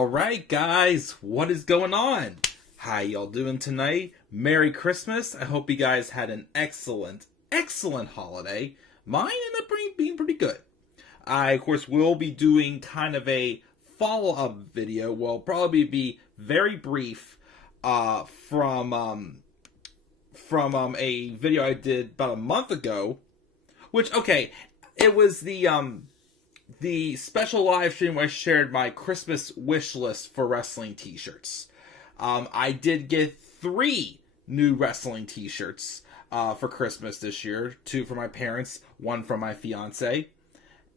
Alright guys, what is going on? How y'all doing tonight? Merry Christmas. I hope you guys had an excellent holiday. Mine ended up being pretty good. I, of course, will be doing kind of a follow-up video. Will probably be very brief from a video I did about a month ago. Which, okay, it was the special live stream where I shared my Christmas wish list for wrestling t-shirts. I did get 3 new wrestling t-shirts for Christmas this year. 2 for my parents, 1 from my fiance.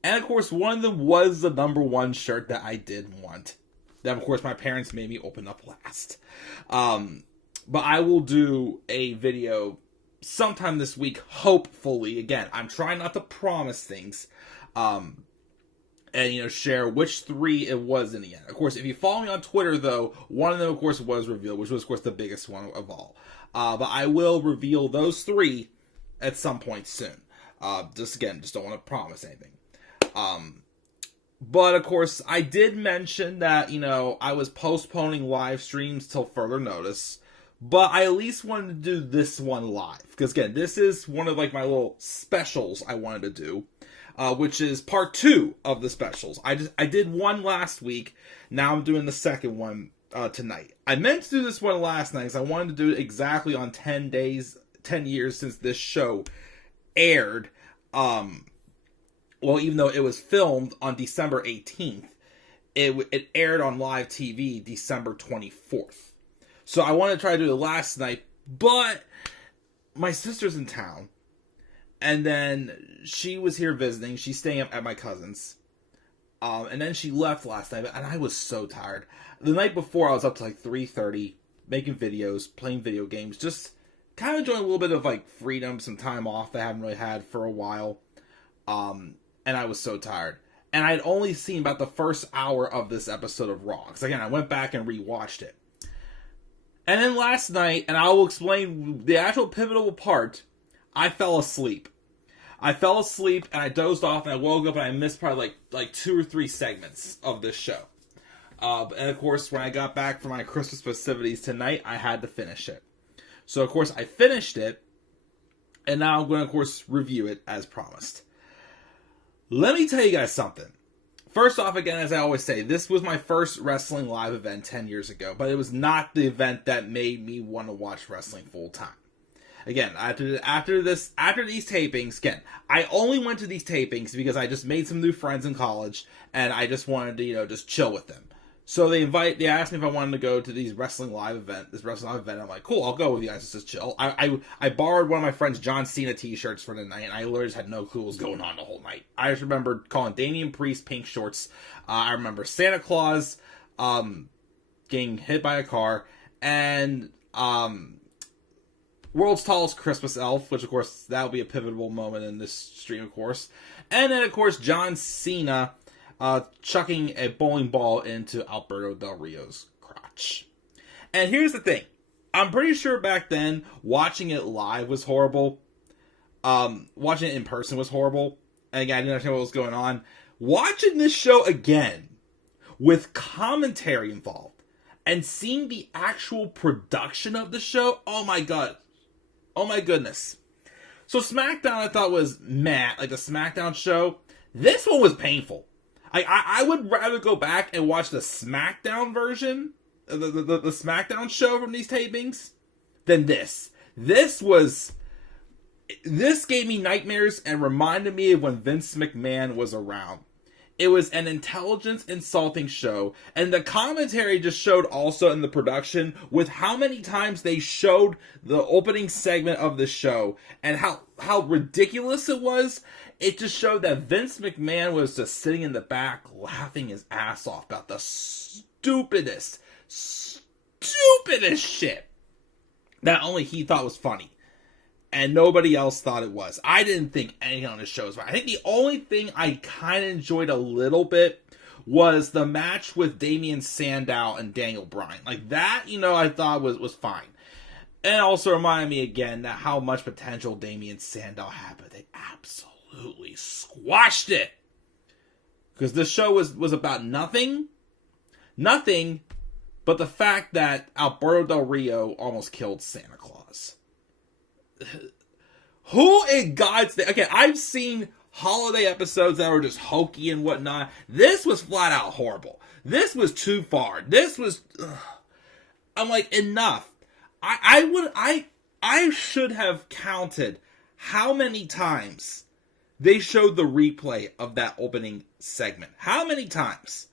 And of course, one of them was the number 1 shirt that I did want. That, of course, my parents made me open up last. But I will do a video sometime this week, hopefully. Again, I'm trying not to promise things. And, share which 3 it was in the end. Of course, if you follow me on Twitter, though, one of them, of course, was revealed, which was, of course, the biggest one of all. But I will reveal those 3 at some point soon. Just don't want to promise anything. But, of course, I did mention that, I was postponing live streams till further notice. But I at least wanted to do this one live. Because, again, this is one of, my little specials I wanted to do. Which is part 2 of the specials. I did one last week. Now I'm doing the second one tonight. I meant to do this one last night because I wanted to do it exactly on 10 years since this show aired. Even though it was filmed on December 18th, it aired on live TV December 24th. So I wanted to try to do it last night, but my sister's in town. And then she was here visiting. She's staying at my cousin's. And then she left last night. And I was so tired. The night before, I was up to 3:30, making videos, playing video games. Just kind of enjoying a little bit of freedom, some time off that I haven't really had for a while. And I was so tired. And I had only seen about the first hour of this episode of Raw. Because again, I went back and rewatched it. And then last night, and I will explain the actual pivotal part, I fell asleep. And I dozed off and I woke up and I missed probably like 2 or 3 segments of this show. And of course, when I got back from my Christmas festivities tonight, I had to finish it. So of course, I finished it. And now I'm going to, of course, review it as promised. Let me tell you guys something. First off, again, as I always say, this was my first wrestling live event 10 years ago. But it was not the event that made me want to watch wrestling full time. Again, after these tapings, again, I only went to these tapings because I just made some new friends in college, and I just wanted to, just chill with them. So they asked me if I wanted to go to this wrestling live event. I'm like, cool, I'll go with you guys, just chill. I borrowed one of my friend's John Cena t-shirts for the night, and I literally just had no clue what was going on the whole night. I just remember calling Damian Priest pink shorts. I remember Santa Claus, getting hit by a car, and, World's Tallest Christmas Elf, which, of course, that'll be a pivotal moment in this stream, of course. And then, of course, John Cena chucking a bowling ball into Alberto Del Rio's crotch. And here's the thing. I'm pretty sure back then, watching it live was horrible. Watching it in person was horrible. And again, I didn't understand what was going on. Watching this show again, with commentary involved, and seeing the actual production of the show, oh my god. Oh my goodness. So SmackDown I thought was meh, like the SmackDown show. This one was painful. I would rather go back and watch the SmackDown version, the SmackDown show from these tapings, than this. This gave me nightmares and reminded me of when Vince McMahon was around. It was an intelligence insulting show, and the commentary just showed also in the production with how many times they showed the opening segment of the show and how ridiculous it was. It just showed that Vince McMahon was just sitting in the back laughing his ass off about the stupidest shit that only he thought was funny. And nobody else thought it was. I didn't think anything on the show was funny. I think the only thing I kind of enjoyed a little bit was the match with Damian Sandow and Daniel Bryan. Like that, I thought was fine. And it also reminded me again that how much potential Damian Sandow had, but they absolutely squashed it. Because this show was about nothing. Nothing but the fact that Alberto Del Rio almost killed Santa Claus. Who in God's name? Again, I've seen holiday episodes that were just hokey and whatnot. This was flat out horrible. This was too far. This was... I'm like, enough. I should have counted how many times they showed the replay of that opening segment. How many times?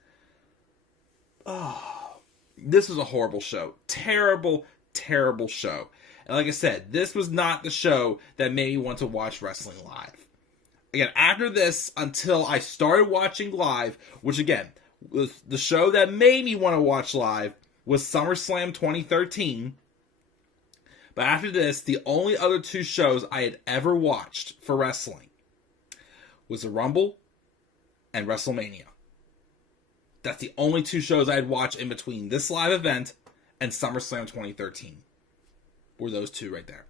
Oh, this was a horrible show. Terrible, terrible show. And like I said, this was not the show that made me want to watch wrestling live. Again, after this, until I started watching live, which again, was the show that made me want to watch live, was SummerSlam 2013. But after this, the only other two shows I had ever watched for wrestling was the Rumble and WrestleMania. That's the only two shows I had watched in between this live event and SummerSlam 2013. Were those two right there.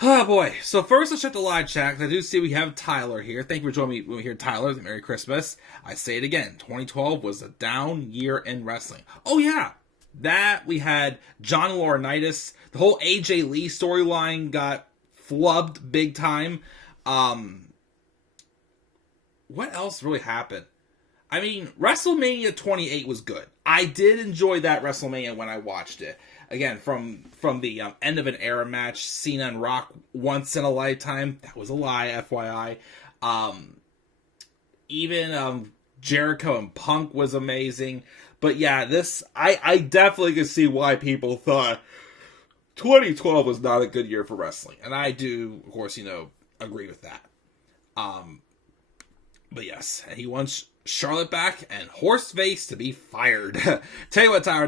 Oh boy. So first let's check the live chat. I do see we have Tyler here. Thank you for joining me when we hear Tyler. Merry Christmas. I say it again. 2012 was a down year in wrestling. Oh yeah. That we had John Laurinaitis. The whole AJ Lee storyline got flubbed big time. What else really happened? I mean, WrestleMania 28 was good. I did enjoy that WrestleMania when I watched it. Again, from the end of an era match, Cena and Rock once in a lifetime. That was a lie, FYI. Even Jericho and Punk was amazing. But yeah, this, I definitely can see why people thought 2012 was not a good year for wrestling. And I do, of course, agree with that. But yes, and he wants Charlotte back and Horseface to be fired. Tell you what, Tyler,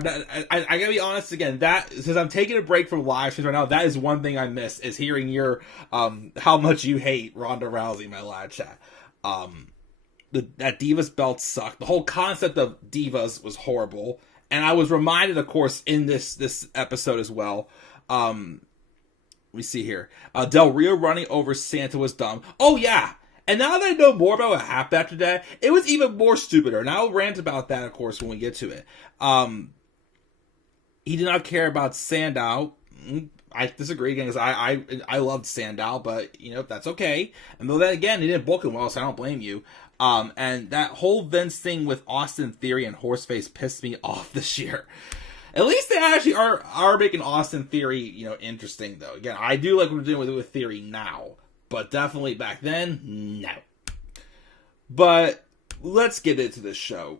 I gotta be honest again, that, since I'm taking a break from live streams right now, that is one thing I miss, is hearing your, how much you hate Ronda Rousey in my live chat. That Divas belt sucked. The whole concept of Divas was horrible. And I was reminded, of course, in this episode as well. Let me see here. Del Rio running over Santa was dumb. Oh, yeah. And now that I know more about what happened after that, it was even more stupider. And I'll rant about that, of course, when we get to it. He did not care about Sandow. I disagree again, because I loved Sandow, but, that's okay. And though that, again, he didn't book him well, so I don't blame you. And that whole Vince thing with Austin Theory and Horseface pissed me off this year. At least they actually are making Austin Theory, interesting, though. Again, I do like what we're doing with Theory now. But definitely back then, no. But let's get into this show.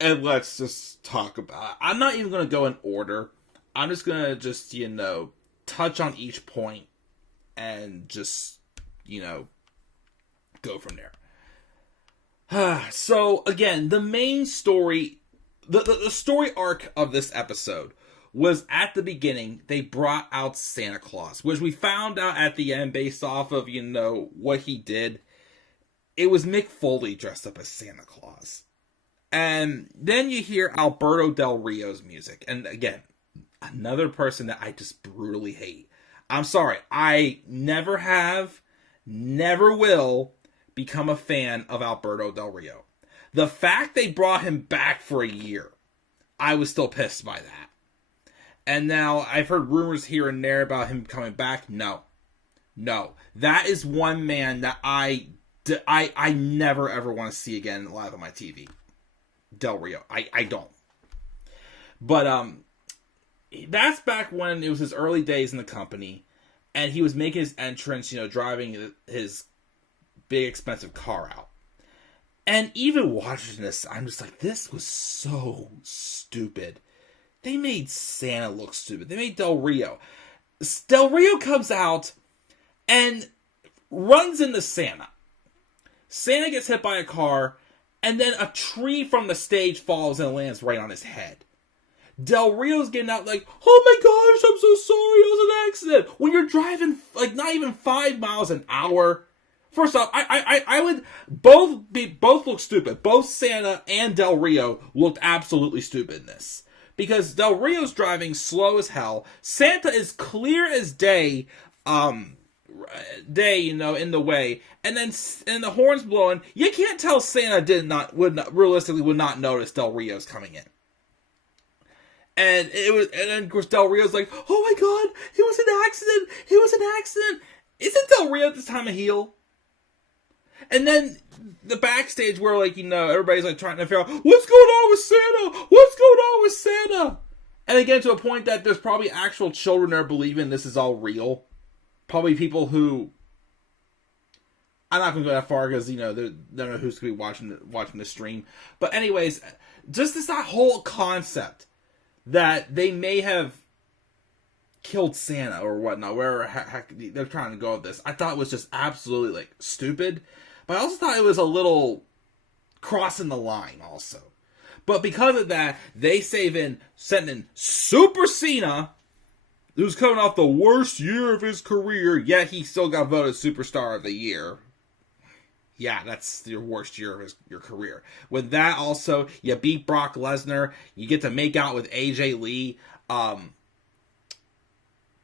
And let's just talk about it. I'm not even going to go in order. I'm just going to just, touch on each point. And just, go from there. So, again, the main story, the story arc of this episode was at the beginning, they brought out Santa Claus, which we found out at the end based off of, what he did. It was Mick Foley dressed up as Santa Claus. And then you hear Alberto Del Rio's music. And again, another person that I just brutally hate. I'm sorry, I never have, never will become a fan of Alberto Del Rio. The fact they brought him back for a year, I was still pissed by that. And now I've heard rumors here and there about him coming back. No. That is one man that I never ever want to see again live on my TV. Del Rio. I don't. But that's back when it was his early days in the company, and he was making his entrance, driving his big expensive car out. And even watching this, I'm just like, this was so stupid. They made Santa look stupid. They made Del Rio. Del Rio comes out and runs into Santa. Santa gets hit by a car, and then a tree from the stage falls and lands right on his head. Del Rio's getting out like, oh my gosh, I'm so sorry, it was an accident. When you're driving, like, not even 5 miles an hour. First off, I would both look stupid. Both Santa and Del Rio looked absolutely stupid in this. Because Del Rio's driving slow as hell. Santa is clear as day, day, in the way, and the horns blowing. You can't tell Santa would not notice Del Rio's coming in. And then of course Del Rio's like, oh my god, it was an accident. It was an accident. Isn't Del Rio at this time a heel? And then the backstage where everybody's like trying to figure out what's going on with Santa. What's going on with Santa? And again, to a point that there's probably actual children there believing this is all real. Probably people who, I'm not going to go that far because, they don't know who's going to be watching the stream. But anyways, just that whole concept that they may have killed Santa or whatnot, wherever heck they're trying to go with this, I thought it was just absolutely, stupid. But I also thought it was a little crossing the line also. But because of that, they sent in Super Cena, who's coming off the worst year of his career, yet he still got voted Superstar of the Year. Yeah, that's your worst year of your career. With that, also, you beat Brock Lesnar. You get to make out with AJ Lee.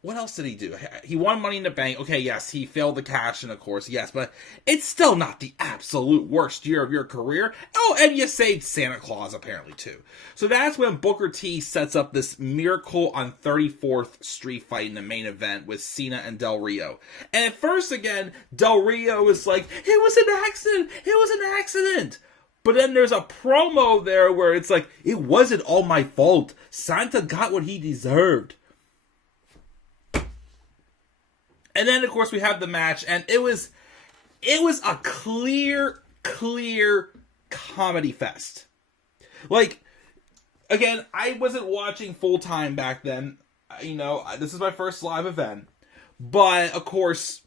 What else did he do? He won Money in the Bank. Okay, yes, he failed the cash in, of course, yes, but it's still not the absolute worst year of your career. Oh, and you saved Santa Claus, apparently, too. So that's when Booker T sets up this Miracle on 34th Street fight in the main event with Cena and Del Rio. And at first, again, Del Rio is like, it was an accident! It was an accident! But then there's a promo there where it's like, it wasn't all my fault. Santa got what he deserved. And then, of course, we have the match, and it was a clear comedy fest. Again, I wasn't watching full-time back then. This is my first live event. But, of course,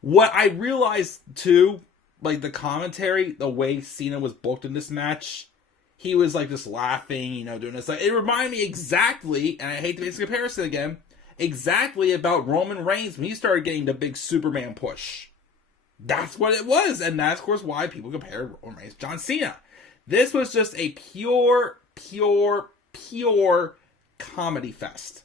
what I realized, too, the commentary, the way Cena was booked in this match, he was, just laughing, doing this. It reminded me exactly, and I hate to make this comparison again, exactly about Roman Reigns when he started getting the big Superman push. That's what it was, and that's of course why people compared Roman Reigns to John Cena. This was just a pure comedy fest.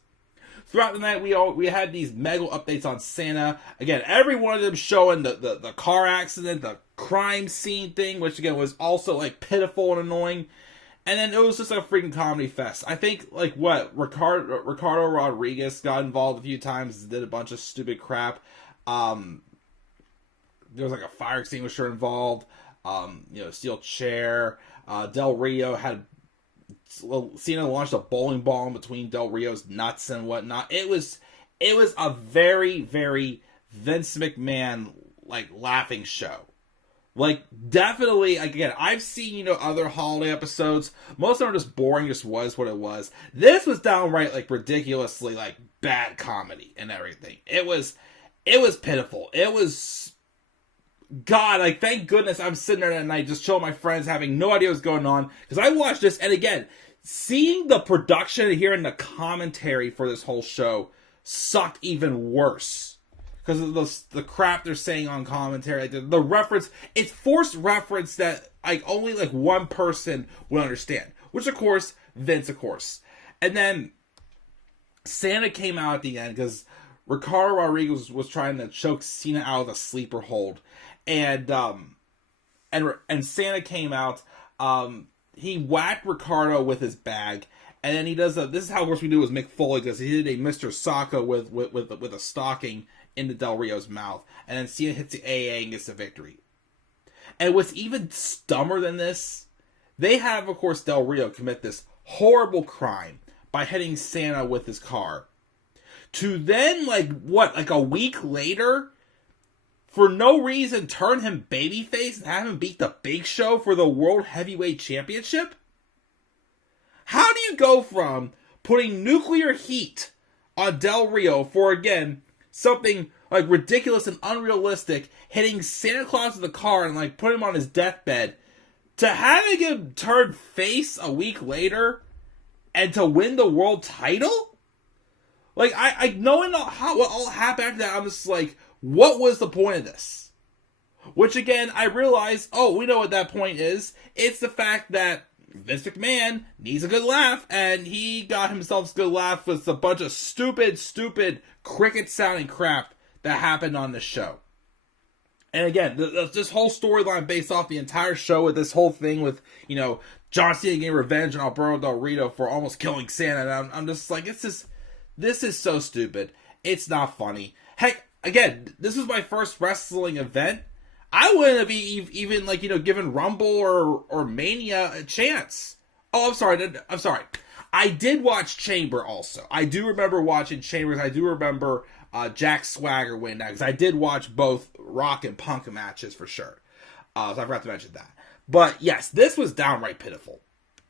Throughout the night, we had these mega updates on Santa. Again, every one of them showing the car accident, the crime scene thing, which again was also pitiful and annoying. And then it was just a freaking comedy fest. I think, Ricardo Rodriguez got involved a few times, did a bunch of stupid crap. There was, a fire extinguisher involved. Steel chair. Del Rio had... Cena launched a bowling ball in between Del Rio's nuts and whatnot. It was a very, very Vince McMahon, laughing show. Definitely, again, I've seen, other holiday episodes. Most of them are just boring, just was what it was. This was downright, ridiculously, bad comedy and everything. It was pitiful. It was, God, thank goodness I'm sitting there that night just showing my friends, having no idea what's going on. Because I watched this, and again, seeing the production and hearing the commentary for this whole show sucked even worse. Because of the crap they're saying on commentary, the reference, it's forced reference that only one person would understand, which of course Vince, of course. And then Santa came out at the end because Ricardo Rodriguez was trying to choke Cena out with a sleeper hold, and Santa came out. He whacked Ricardo with his bag. And then he does this is how, of course, we do was Mick Foley, because he did a Mr. Socko with a stocking into Del Rio's mouth. And then Cena hits the AA and gets the victory. And what's even dumber than this, they have, of course, Del Rio commit this horrible crime by hitting Santa with his car. To then, a week later, for no reason, turn him babyface and have him beat the Big Show for the World Heavyweight Championship? How do you go from putting nuclear heat on Del Rio for, again, something ridiculous and unrealistic, hitting Santa Claus with a car and putting him on his deathbed, to having him turn face a week later and to win the world title? I knowing what all happened after that, I'm just what was the point of this? Which again, I realize, we know what that point is. It's the fact that Vince McMahon needs a good laugh, and he got himself a good laugh with a bunch of stupid, cricket-sounding crap that happened on the show. And again, this whole storyline based off the entire show with this whole thing with, John Cena getting revenge on Alberto Del Rio for almost killing Santa. And I'm just like, this is so stupid. It's not funny. Heck, again, this was my first wrestling event. I wouldn't have even given Rumble or Mania a chance. Oh, I'm sorry. I did watch Chamber also. I do remember watching Chambers. I do remember Jack Swagger win that, because I did watch both Rock and Punk matches for sure. So I forgot to mention that. But yes, this was downright pitiful.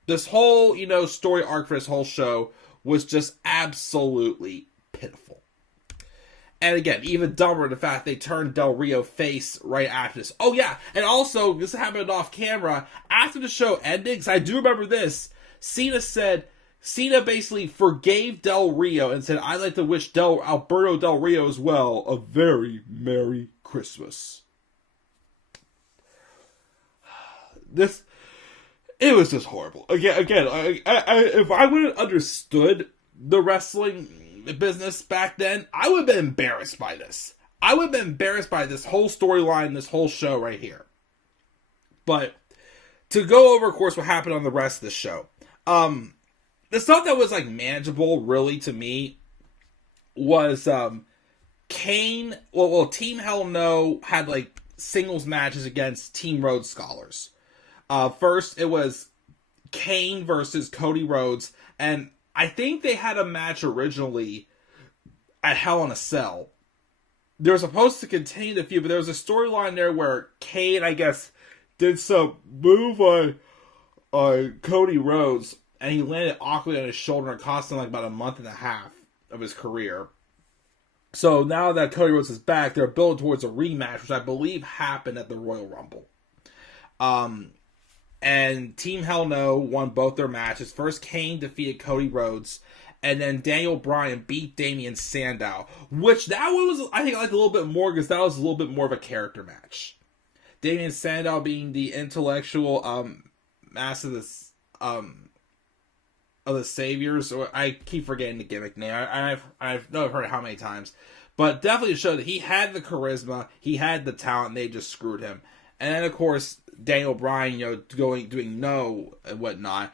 This whole, story arc for this whole show was just absolutely pitiful. And again, even dumber, the fact they turned Del Rio face right after this. Oh yeah, and also, this happened off camera, after the show ended, because I do remember this, Cena basically forgave Del Rio and said, I'd like to wish Alberto Del Rio as well a very Merry Christmas. It was just horrible. Again, if I would have understood the wrestling business back then, I would have been embarrassed by this. I would have been embarrassed by this whole storyline, this whole show right here. But to go over, of course, what happened on the rest of the show. The stuff that was manageable, really, to me, was Kane. Well, Team Hell No had singles matches against Team Rhodes Scholars. First, it was Kane versus Cody Rhodes, and I think they had a match originally at Hell in a Cell. They were supposed to continue the feud, but there was a storyline there where Kane, I guess, did some move on Cody Rhodes, and he landed awkwardly on his shoulder and cost him about a month and a half of his career. So now that Cody Rhodes is back, they're building towards a rematch, which I believe happened at the Royal Rumble. And Team Hell No won both their matches. First, Kane defeated Cody Rhodes, and then Daniel Bryan beat Damien Sandow, which that one was, I think, I liked a little bit more, because that was a little bit more of a character match. Damien Sandow being the intellectual mass of the Saviors, or I keep forgetting the gimmick name. I've heard it how many times, but definitely showed that he had the charisma, he had the talent, and they just screwed him. And then, of course, Daniel Bryan, doing no and whatnot.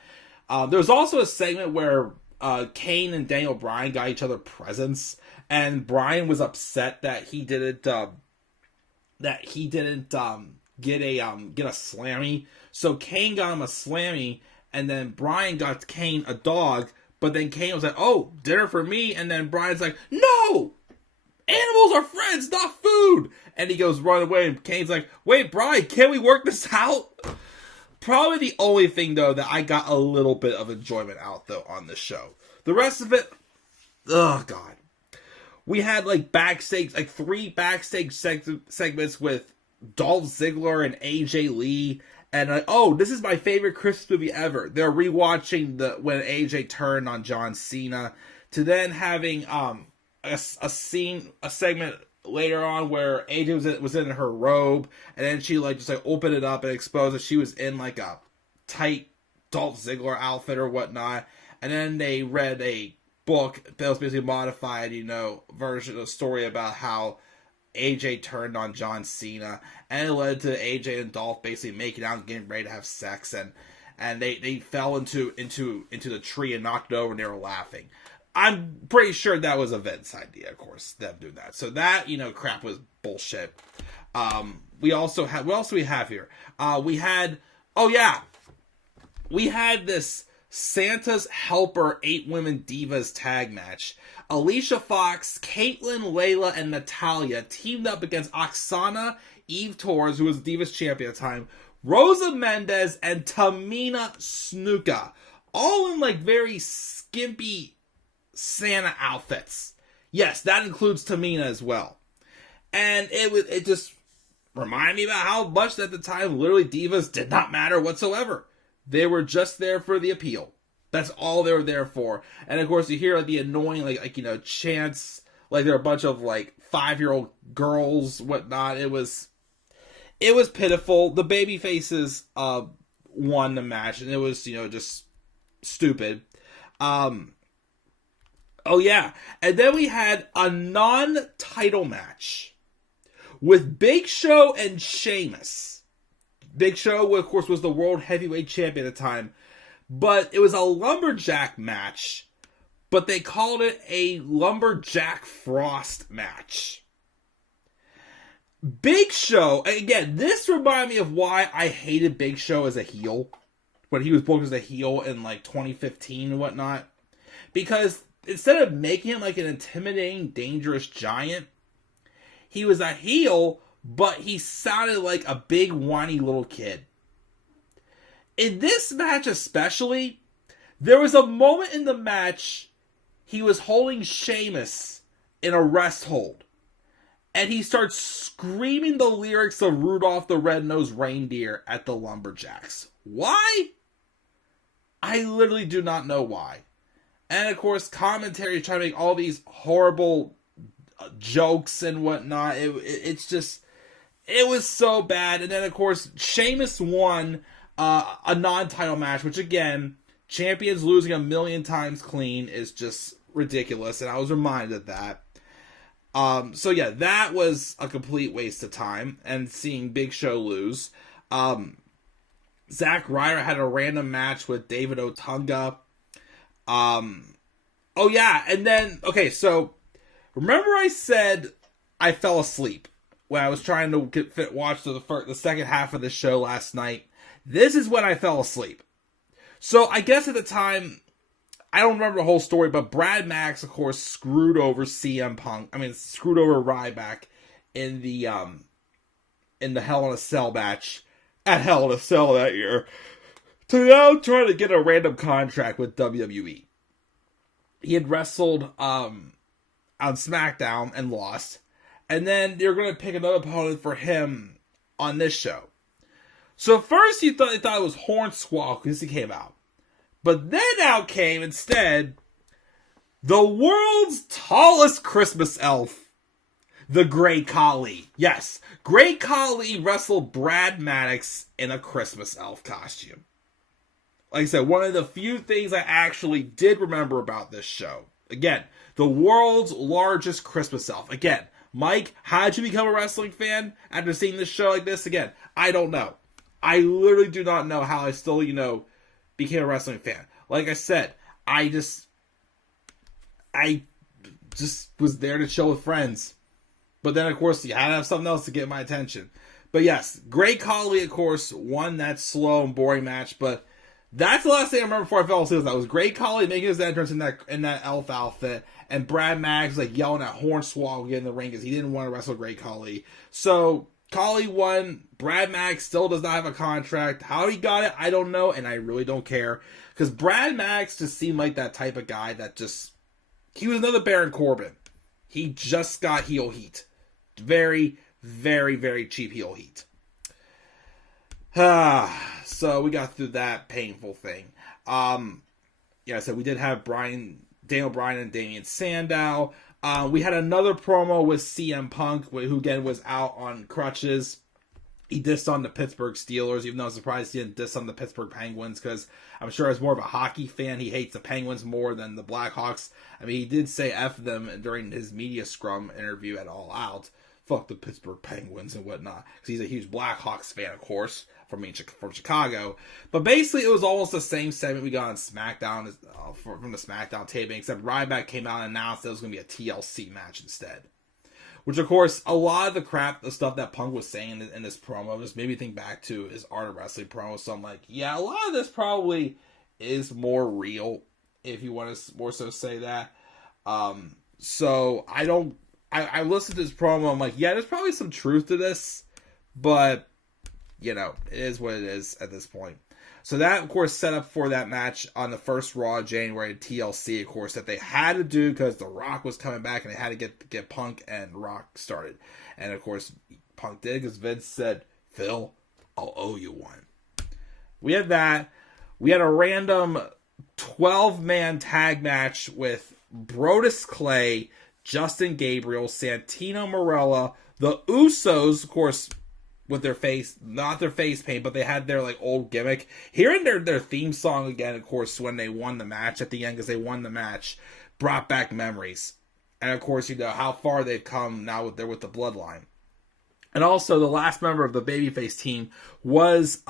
There was also a segment where Kane and Daniel Bryan got each other presents, and Bryan was upset that he didn't get a slammy. So Kane got him a slammy, and then Bryan got Kane a dog. But then Kane was like, "Oh, dinner for me," and then Bryan's like, "No! Animals are friends, not food!" And he goes run away, and Kane's like, "Wait, Bryan, can't we work this out?" Probably the only thing, though, that I got a little bit of enjoyment out, though, on this show. The rest of it, oh, God. We had, backstage, 3 backstage segments with Dolph Ziggler and AJ Lee. And, this is my favorite Christmas movie ever. They're rewatching when AJ turned on John Cena. To then having a segment later on where AJ was in her robe, and then she just opened it up and exposed that she was in a tight Dolph Ziggler outfit or whatnot. And then they read a book that was basically a modified, version of the story about how AJ turned on John Cena, and it led to AJ and Dolph basically making out and getting ready to have sex, and they fell into the tree and knocked it over, and they were laughing. I'm pretty sure that was a Vince idea, of course, them doing that. So that, crap was bullshit. We also had, what else do we have here? We had this Santa's Helper 8 Women Divas tag match. Alicia Fox, Caitlin, Layla, and Natalia teamed up against Oksana, Eve Torres, who was Divas champion at the time, Rosa Mendez, and Tamina Snuka. All in very skimpy Santa outfits. Yes, that includes Tamina as well. And it just reminded me about how much at the time literally divas did not matter whatsoever. They were just there for the appeal. That's all they were there for. And of course you hear the annoying chants, they're a bunch of 5-year-old girls, whatnot. It was pitiful. The baby faces won the match, and it was just stupid. Oh, yeah. And then we had a non-title match with Big Show and Sheamus. Big Show, of course, was the World Heavyweight Champion at the time. But it was a lumberjack match. But they called it a lumberjack frost match. Big Show, again, this reminded me of why I hated Big Show as a heel. When he was booked as a heel in like 2015 and whatnot. Because instead of making him like an intimidating, dangerous giant, he was a heel, but he sounded like a big, whiny little kid. In this match especially, there was a moment in the match he was holding Sheamus in a rest hold. And he starts screaming the lyrics of Rudolph the Red-Nosed Reindeer at the Lumberjacks. Why? I literally do not know why. And of course, commentary trying to make all these horrible jokes and whatnot. It's just, it was so bad. And then of course, Sheamus won a non-title match, which again, champions losing 1,000,000 times clean is just ridiculous. And I was reminded of that. So yeah, that was a complete waste of time. And seeing Big Show lose. Zack Ryder had a random match with David Otunga. Oh yeah, and then, okay, so, remember I said I fell asleep when I was trying to watch the second half of the show last night? This is when I fell asleep. So, I guess at the time, I don't remember the whole story, but Brad Max, of course, screwed over screwed over Ryback in the Hell in a Cell match at Hell in a Cell that year, to now try to get a random contract with WWE. He had wrestled on SmackDown and lost, and then they're going to pick another opponent for him on this show. So first they thought it was Hornswoggle because he came out. But then out came, instead, the world's tallest Christmas elf, the Great Khali. Yes, Great Khali wrestled Brad Maddox in a Christmas elf costume. Like I said, one of the few things I actually did remember about this show. Again, the world's largest Christmas elf. Again, Mike, how did you become a wrestling fan after seeing this show like this? Again, I don't know. I literally do not know how I still, became a wrestling fan. Like I said, I just was there to chill with friends. But then, of course, you had to have something else to get my attention. But yes, Great Khali, of course, won that slow and boring match. But that's the last thing I remember before I fell asleep. That was Great Khali making his entrance in that elf outfit. And Brad Max yelling at Hornswoggle in the ring because he didn't want to wrestle Great Khali. So Khali won. Brad Max still does not have a contract. How he got it, I don't know. And I really don't care. Because Brad Max just seemed like that type of guy that just... He was another Baron Corbin. He just got heel heat. Very, very, very cheap heel heat. So we got through that painful thing. So we did have Daniel Bryan and Damian Sandow. We had another promo with CM Punk, who again was out on crutches. He dissed on the Pittsburgh Steelers, even though I'm surprised he didn't diss on the Pittsburgh Penguins, because I'm sure as more of a hockey fan, he hates the Penguins more than the Blackhawks. I mean, he did say F them during his media scrum interview at All Out. Fuck the Pittsburgh Penguins and whatnot. Because he's a huge Blackhawks fan, of course, from Chicago. But basically, it was almost the same segment we got on SmackDown from the SmackDown taping, except Ryback came out and announced that it was going to be a TLC match instead. Which, of course, a lot of the stuff that Punk was saying in this promo just made me think back to his Art of Wrestling promo. So I'm like, yeah, a lot of this probably is more real, if you want to more so say that. So I listened to this promo, I'm like, yeah, there's probably some truth to this, but, it is what it is at this point. So that, of course, set up for that match on the first Raw of January, TLC, of course, that they had to do because The Rock was coming back and they had to get Punk and Rock started. And, of course, Punk did because Vince said, Phil, I'll owe you one. We had that. We had a random 12-man tag match with Brodus Clay, Justin Gabriel, Santino Marella, the Usos, of course, with their face, not their face paint, but they had their old gimmick. Hearing their theme song again, of course, when they won the match at the end, because they won the match, brought back memories. And of course, you know how far they've come now with the bloodline. And also, the last member of the babyface team was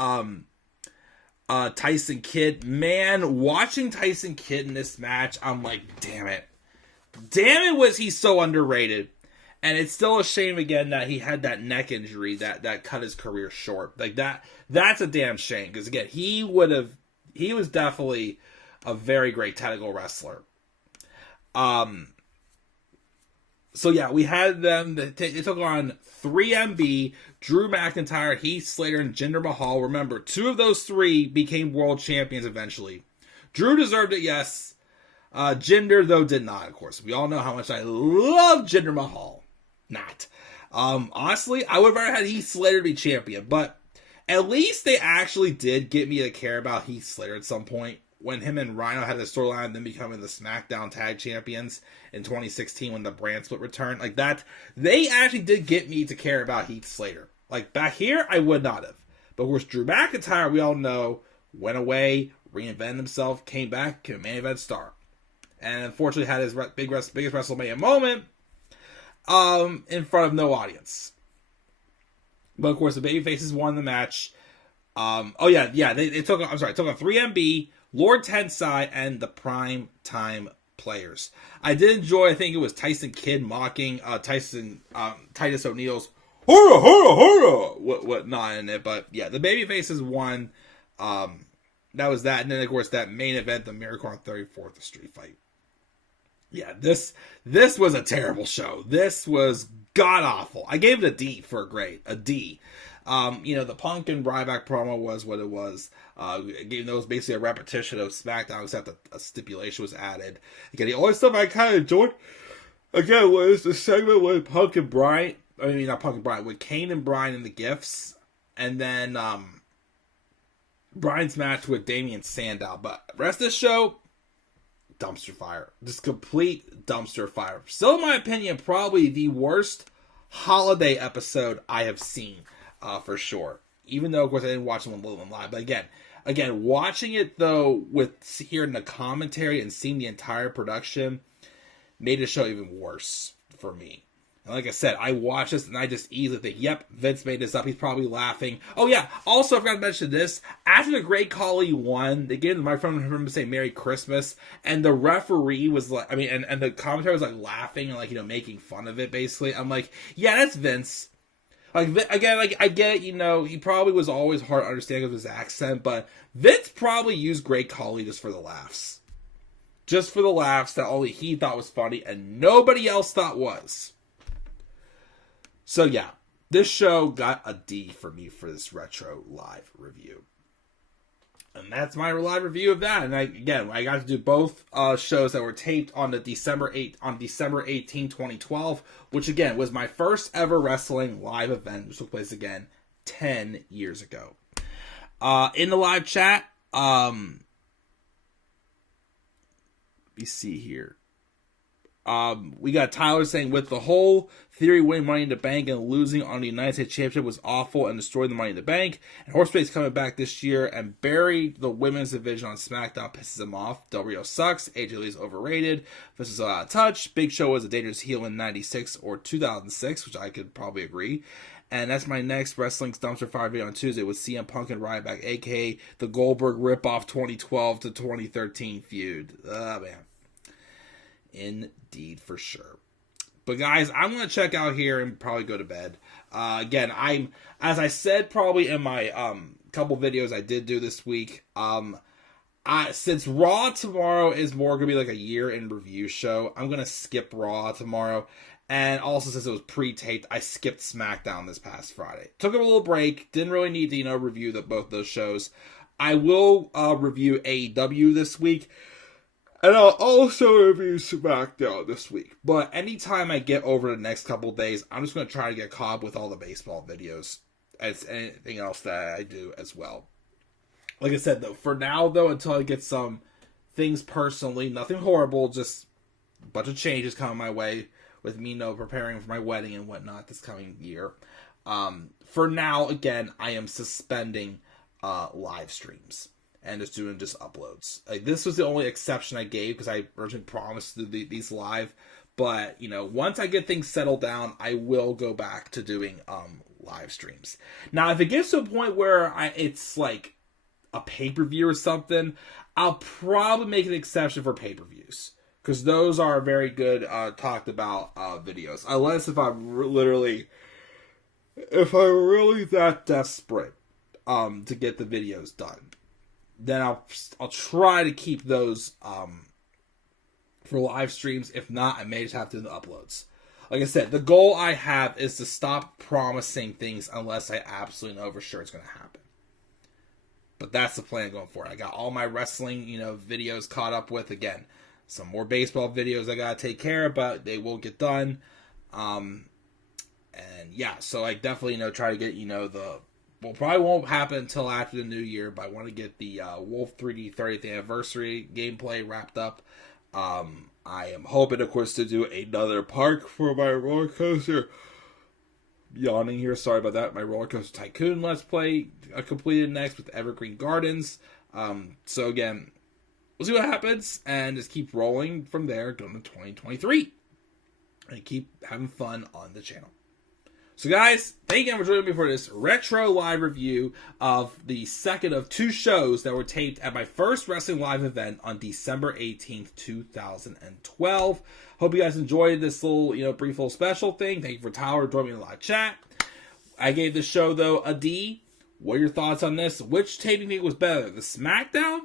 Tyson Kidd. Man, watching Tyson Kidd in this match, I'm like, damn it. Damn it, was he so underrated. And it's still a shame, again, that he had that neck injury that cut his career short. Like, that's a damn shame. Because, again, he was definitely a very great technical wrestler. So, yeah, we had them. They took on 3MB, Drew McIntyre, Heath Slater, and Jinder Mahal. Remember, 2 of those 3 became world champions eventually. Drew deserved it, yes. Jinder, though, did not, of course. We all know how much I love Jinder Mahal. Not. Honestly, I would have rather had Heath Slater be champion, but at least they actually did get me to care about Heath Slater at some point. When him and Rhino had the storyline, then becoming the SmackDown Tag Champions in 2016 when the brand split returned. Like that, they actually did get me to care about Heath Slater. Like back here, I would not have. But of course, Drew McIntyre, we all know, went away, reinvented himself, came back, became a main event star. And unfortunately had his biggest WrestleMania moment in front of no audience. But of course, the babyfaces won the match. They took on 3MB, Lord Tensai, and the Prime Time Players. I did enjoy, I think it was Tyson Kidd mocking Titus O'Neil's hurrah, whatnot in it. But yeah, the babyfaces won. That was that. And then, of course, that main event, the Miracle on 34th Street fight. Yeah, this was a terrible show. This was god-awful. I gave it a D for a grade. A D. The Punk and Ryback promo was what it was. It was basically a repetition of SmackDown, except a stipulation was added. Again, the only stuff I kind of enjoyed, again, was the segment with Punk and Bryan. I mean, not Punk and Bryan, with Kane and Bryan in the gifts. And then Bryan's match with Damian Sandow. But the rest of the show, dumpster fire. Just complete dumpster fire. Still, in my opinion, probably the worst holiday episode I have seen. For sure. Even though, of course, I didn't watch them live. But again, watching it, though, with hearing the commentary and seeing the entire production made the show even worse for me. And like I said, I watched this and I just easily think, yep, Vince made this up. He's probably laughing. Oh, yeah. Also, I forgot to mention this. After the Great Khali won, they gave the microphone for him to say Merry Christmas. And the referee was like, and the commentary was like laughing and making fun of it, basically. I'm like, yeah, that's Vince. Again, I get it, he probably was always hard to understand with his accent, but Vince probably used Great Khali just for the laughs. Just for the laughs that only he thought was funny and nobody else thought was. So yeah, this show got a D for me for this retro live review. And that's my live review of that. And I got to do both shows that were taped on December 18, 2012, which again was my first ever wrestling live event, which took place again 10 years ago. In the live chat, let me see here. We got Tyler saying, with the whole Theory winning Money in the Bank and losing on the United States Championship was awful and destroyed the Money in the Bank. And Horsebait's coming back this year and buried the women's division on SmackDown pisses him off. Del Rio sucks. AJ Lee's overrated. This is out of touch. Big Show was a dangerous heel in 96 or 2006, which I could probably agree. And that's my next Wrestling's Dumpster Fire video on Tuesday with CM Punk and Ryback, a.k.a. the Goldberg ripoff 2012 to 2013 feud. Oh, man. Indeed, for sure. But guys, I'm going to check out here and probably go to bed. Again, as I said probably in my couple videos I did do this week, since Raw tomorrow is more going to be like a year in review show, I'm going to skip Raw tomorrow. And also, since it was pre-taped, I skipped SmackDown this past Friday. Took a little break. Didn't really need to, review both those shows. I will review AEW this week. And I'll also review SmackDown this week. But anytime I get over the next couple of days, I'm just going to try to get caught up with all the baseball videos. As anything else that I do as well. Like I said, though, for now, though, until I get some things personally, nothing horrible, just a bunch of changes coming my way with me, preparing for my wedding and whatnot this coming year. For now, again, I am suspending live streams. and just doing just uploads. Like, this was the only exception I gave because I originally promised to do these live. But, you know, once I get things settled down, I will go back to doing live streams. Now, if it gets to a point where it's like a pay-per-view or something, I'll probably make an exception for pay-per-views. Because those are very good talked about videos. Unless if I'm really that desperate to get the videos done. Then I'll try to keep those for live streams. If not, I may just have to do the uploads. Like I said, the goal I have is to stop promising things unless I absolutely know for sure it's going to happen. But that's the plan going forward. I got all my wrestling, videos caught up with. Again, some more baseball videos I got to take care of, but they will get done. And yeah, so I definitely, try to get, probably won't happen until after the new year, but I want to get the Wolf 3D 30th anniversary gameplay wrapped up. I am hoping, of course, to do another park for my roller coaster. Yawning here, sorry about that. My Roller Coaster Tycoon Let's Play completed next with Evergreen Gardens. So again, we'll see what happens and just keep rolling from there going to 2023 and keep having fun on the channel. So guys, thank you for joining me for this retro live review of the second of two shows that were taped at my first wrestling live event on December 18th, 2012. Hope you guys enjoyed this little, brief little special thing. Thank you for Tyler joining me in the live chat. I gave this show, though, a D. What are your thoughts on this? Which taping was better, the SmackDown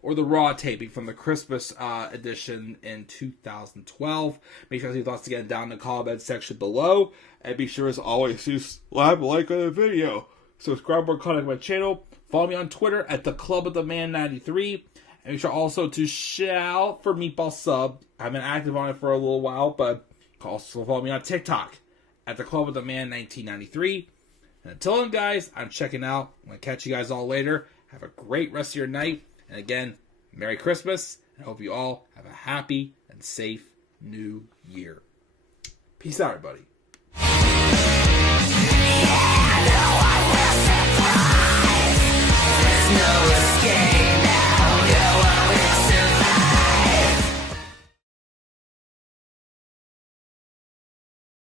or the Raw taping from the Christmas edition in 2012? Make sure to leave your thoughts again down in the comment section below. And be sure, as always, to slap a like on the video. Subscribe or contact my channel. Follow me on Twitter at the Club of the Man 93. And make sure also to shout for Meatball Sub. I've been active on it for a little while, but also follow me on TikTok at the Club of the Man 1993. And until then, guys, I'm checking out. I'm going to catch you guys all later. Have a great rest of your night. And again, Merry Christmas. And I hope you all have a happy and safe New Year. Peace out, everybody.